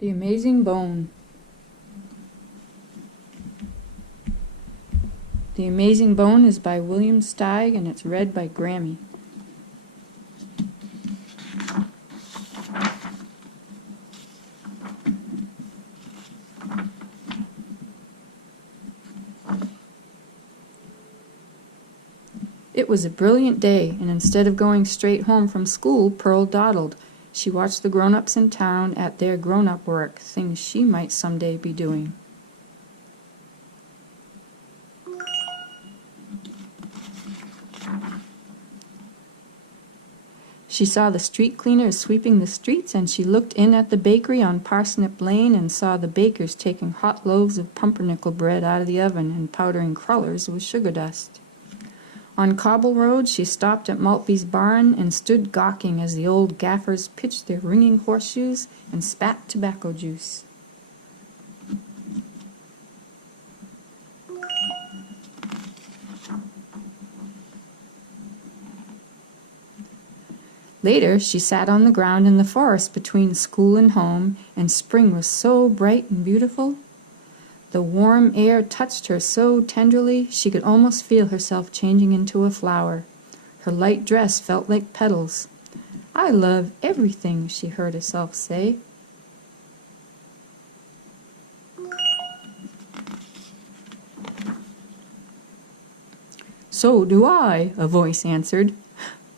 The Amazing Bone. The Amazing Bone is by William Steig and it's read by Grammie. It was a brilliant day, and instead of going straight home from school, Pearl dawdled. She watched the grown-ups in town at their grown-up work, things she might someday be doing. She saw the street cleaners sweeping the streets, and she looked in at the bakery on Parsnip Lane and saw the bakers taking hot loaves of pumpernickel bread out of the oven and powdering crullers with sugar dust. On Cobble Road, she stopped at Maltby's barn and stood gawking as the old gaffers pitched their ringing horseshoes and spat tobacco juice. Later, she sat on the ground in the forest between school and home, and spring was so bright and beautiful. The warm air touched her so tenderly she could almost feel herself changing into a flower. Her light dress felt like petals. "I love everything," she heard herself say. "So do I," a voice answered.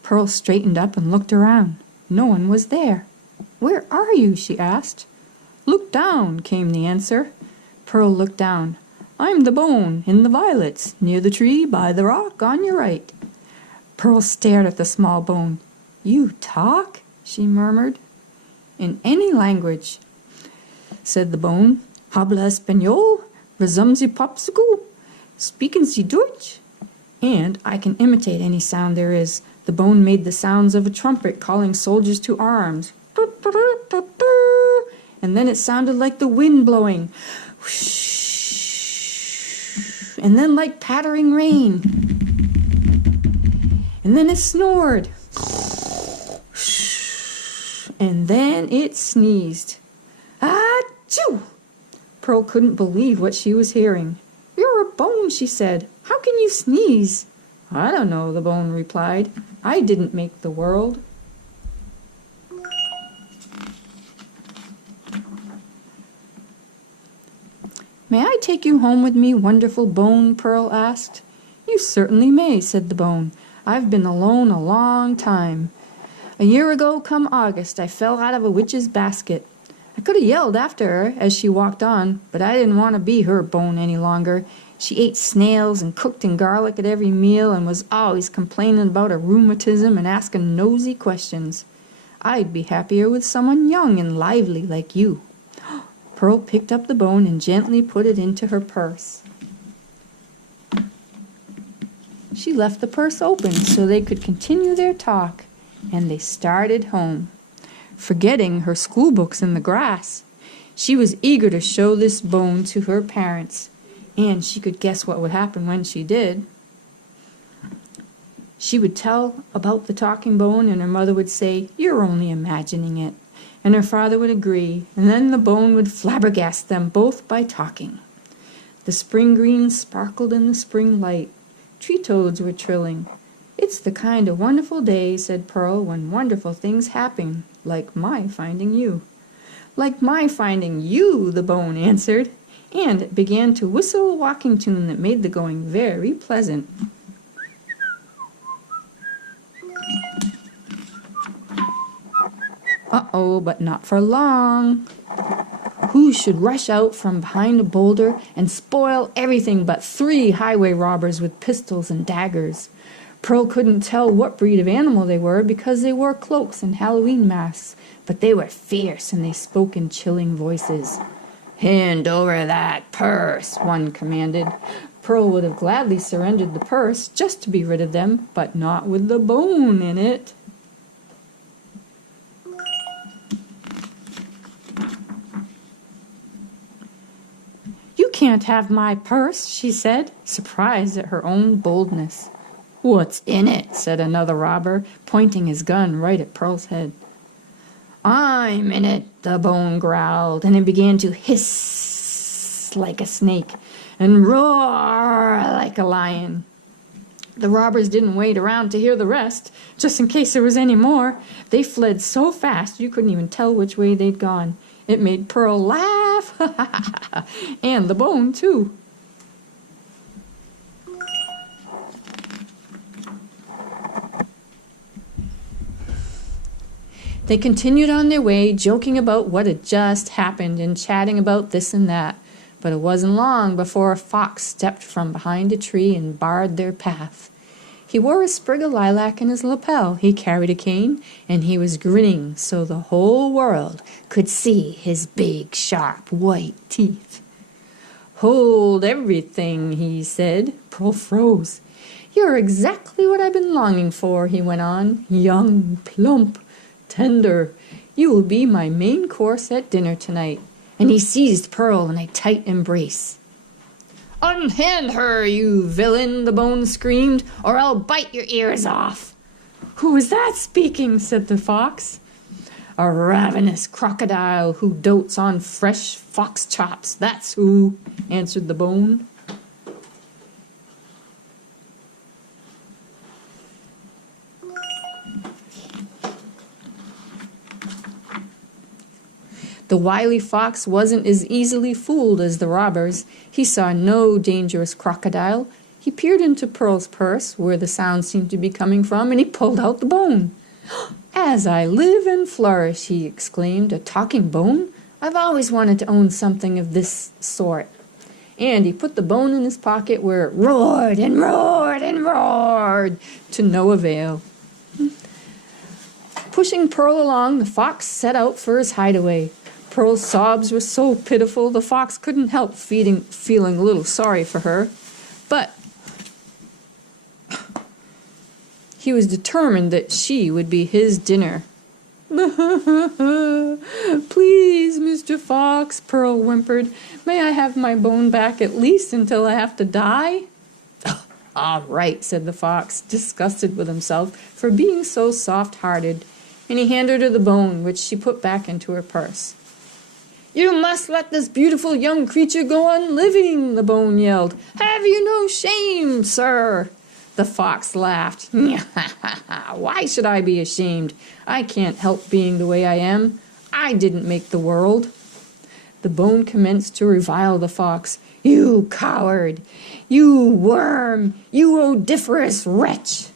Pearl straightened up and looked around. No one was there. "Where are you?" she asked. "Look down," came the answer. Pearl looked down. "I'm the bone in the violets, near the tree by the rock on your right." Pearl stared at the small bone. "You talk?" she murmured. "In any language," said the bone. "Habla español, resume the popsicle, speaking the Deutsch, and I can imitate any sound there is." The bone made the sounds of a trumpet calling soldiers to arms. And then it sounded like the wind blowing. And then like pattering rain. And then it snored. And then it sneezed. Achoo! Pearl couldn't believe what she was hearing. "You're a bone," she said. "How can you sneeze?" "I don't know," the bone replied. "I didn't make the world." "May I take you home with me, wonderful bone?" Pearl asked. "You certainly may," said the bone. "I've been alone a long time. A year ago come August, I fell out of a witch's basket. I could have yelled after her as she walked on, but I didn't want to be her bone any longer. She ate snails and cooked in garlic at every meal and was always complaining about her rheumatism and asking nosy questions. I'd be happier with someone young and lively like you." Pearl picked up the bone and gently put it into her purse. She left the purse open so they could continue their talk, and they started home, forgetting her school books in the grass. She was eager to show this bone to her parents, and she could guess what would happen when she did. She would tell about the talking bone, and her mother would say, "You're only imagining it." And her father would agree, and then the bone would flabbergast them both by talking. The spring green sparkled in the spring light. Tree toads were trilling. "It's the kind of wonderful day," said Pearl, "when wonderful things happen, like my finding you." "Like my finding you," the bone answered, and it began to whistle a walking tune that made the going very pleasant. Uh-oh, but not for long. Who should rush out from behind a boulder and spoil everything but 3 highway robbers with pistols and daggers? Pearl couldn't tell what breed of animal they were because they wore cloaks and Halloween masks, but they were fierce and they spoke in chilling voices. "Hand over that purse," one commanded. Pearl would have gladly surrendered the purse just to be rid of them, but not with the bone in it. "You can't have my purse," she said, surprised at her own boldness. "What's in it?" said another robber, pointing his gun right at Pearl's head. I'm in it, the bone growled, and it began to hiss like a snake and roar like a lion. The robbers didn't wait around to hear the rest, just in case there was any more. They fled so fast you couldn't even tell which way they'd gone. It made Pearl laugh, and the bone, too. They continued on their way, joking about what had just happened and chatting about this and that. But it wasn't long before a fox stepped from behind a tree and barred their path. He wore a sprig of lilac in his lapel, he carried a cane, and he was grinning so the whole world could see his big, sharp, white teeth. "Hold everything," he said. Pearl froze. "You're exactly what I've been longing for," he went on. "Young, plump, tender. You will be my main course at dinner tonight." And he seized Pearl in a tight embrace. "Unhand her, you villain," the bone screamed, "or I'll bite your ears off." "Who is that speaking?" said the fox. "A ravenous crocodile who dotes on fresh fox chops, that's who," answered the bone. The wily fox wasn't as easily fooled as the robbers. He saw no dangerous crocodile. He peered into Pearl's purse, where the sound seemed to be coming from, and he pulled out the bone. "As I live and flourish," he exclaimed, "a talking bone? I've always wanted to own something of this sort." And he put the bone in his pocket, where it roared and roared and roared, to no avail. Pushing Pearl along, the fox set out for his hideaway. Pearl's sobs were so pitiful, the fox couldn't help feeling a little sorry for her. But he was determined that she would be his dinner. "Please, Mr. Fox," Pearl whimpered, "may I have my bone back at least until I have to die?" "All right," said the fox, disgusted with himself for being so soft-hearted, and he handed her the bone, which she put back into her purse. "You must let this beautiful young creature go on living," the bone yelled. "Have you no shame, sir?" The fox laughed. "Why should I be ashamed? I can't help being the way I am. I didn't make the world." The bone commenced to revile the fox. "You coward! You worm! You odoriferous wretch!"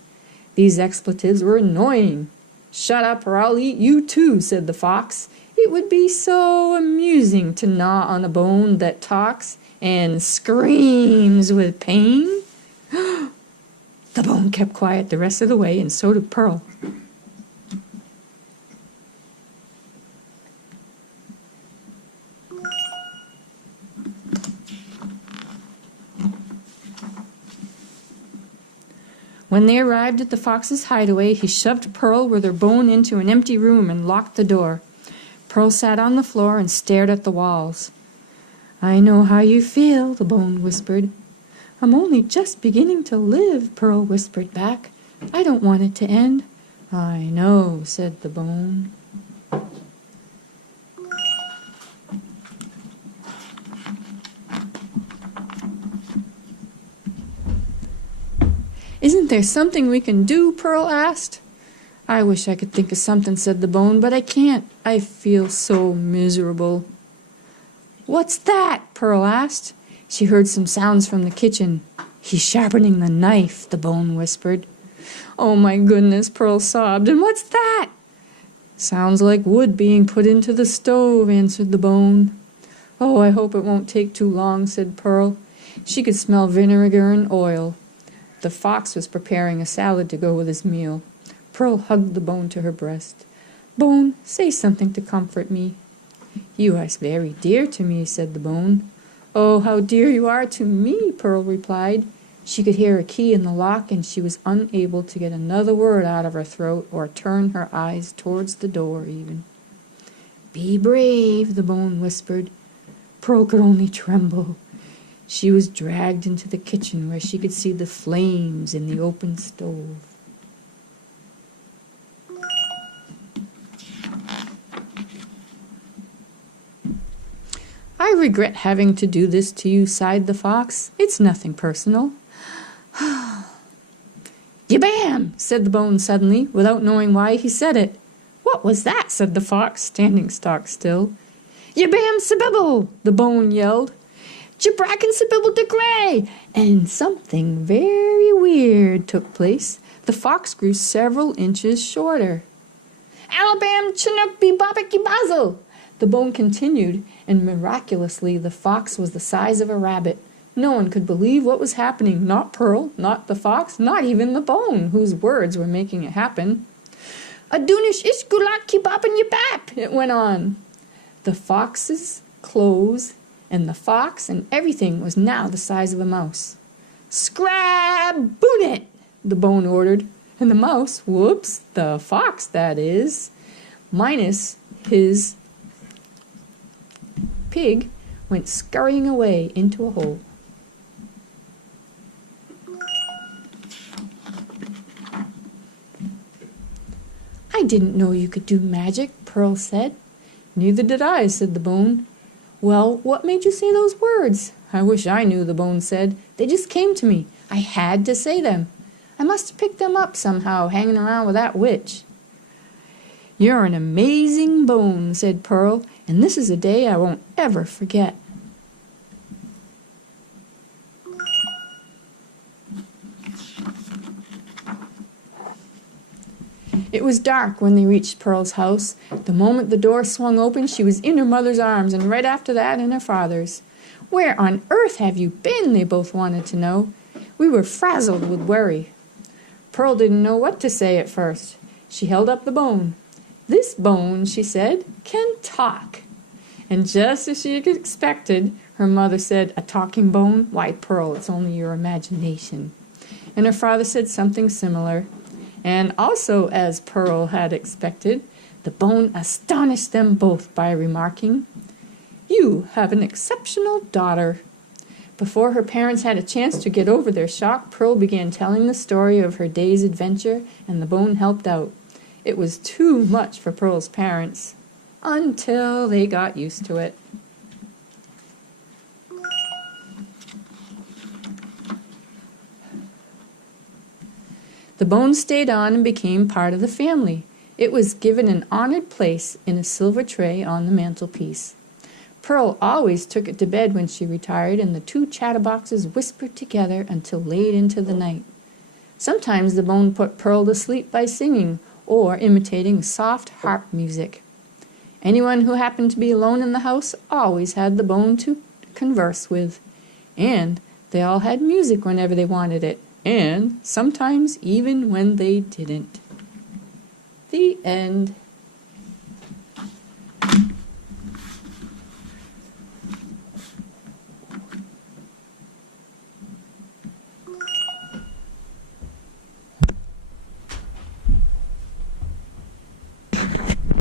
These expletives were annoying. "Shut up or I'll eat you too," said the fox. "It would be so amusing to gnaw on a bone that talks and screams with pain." The bone kept quiet the rest of the way, and so did Pearl. When they arrived at the fox's hideaway, he shoved Pearl with her bone into an empty room and locked the door. Pearl sat on the floor and stared at the walls. "I know how you feel," the bone whispered. "I'm only just beginning to live," Pearl whispered back. "I don't want it to end." "I know," said the bone. "Isn't there something we can do?" Pearl asked. "I wish I could think of something," said the bone, "but I can't. I feel so miserable." "What's that?" Pearl asked. She heard some sounds from the kitchen. "He's sharpening the knife," the bone whispered. "Oh my goodness," Pearl sobbed. "And what's that?" "Sounds like wood being put into the stove," answered the bone. "Oh, I hope it won't take too long," said Pearl. She could smell vinegar and oil. The fox was preparing a salad to go with his meal. Pearl hugged the bone to her breast. "Bone, say something to comfort me." "You are very dear to me," said the bone. "Oh, how dear you are to me," Pearl replied. She could hear a key in the lock, and she was unable to get another word out of her throat or turn her eyes towards the door even. "Be brave," the bone whispered. Pearl could only tremble. She was dragged into the kitchen where she could see the flames in the open stove. I regret having to do this to you, sighed the fox. It's nothing personal. "Yabam!" said the bone suddenly, without knowing why he said it. "What was that?" said the fox, standing stock still. "Yabam sabibble!" the bone yelled. "Jabracken sabibble de gray!" And something very weird took place. The fox grew several inches shorter. "Alabam chinook be bobbiki basil!" the bone continued, and miraculously the fox was the size of a rabbit. No one could believe what was happening. Not Pearl, not the fox, not even the bone, whose words were making it happen. "Adunish ishgulak kibabin yabap," it went on. The fox's clothes and the fox and everything was now the size of a mouse. "Scrab-boon it!" the bone ordered, and the mouse, whoops, the fox that is, minus his pig, went scurrying away into a hole. "I didn't know you could do magic," Pearl said. "Neither did I," said the bone. "Well, what made you say those words?" "I wish I knew," the bone said. "They just came to me. I had to say them. I must have picked them up somehow, hanging around with that witch." "You're an amazing bone," said Pearl, "and this is a day I won't ever forget." It was dark when they reached Pearl's house. The moment the door swung open, she was in her mother's arms, and right after that in her father's. "Where on earth have you been?" they both wanted to know. "We were frazzled with worry." Pearl didn't know what to say at first. She held up the bone. "This bone," she said, "can talk." And just as she had expected, her mother said, "A talking bone? Why, Pearl, it's only your imagination." And her father said something similar. And also, as Pearl had expected, the bone astonished them both by remarking, "You have an exceptional daughter." Before her parents had a chance to get over their shock, Pearl began telling the story of her day's adventure, and the bone helped out. It was too much for Pearl's parents, until they got used to it. The bone stayed on and became part of the family. It was given an honored place in a silver tray on the mantelpiece. Pearl always took it to bed when she retired, and the two chatterboxes whispered together until late into the night. Sometimes the bone put Pearl to sleep by singing or imitating soft harp music. Anyone who happened to be alone in the house always had the bone to converse with, and they all had music whenever they wanted it, and sometimes even when they didn't. The end.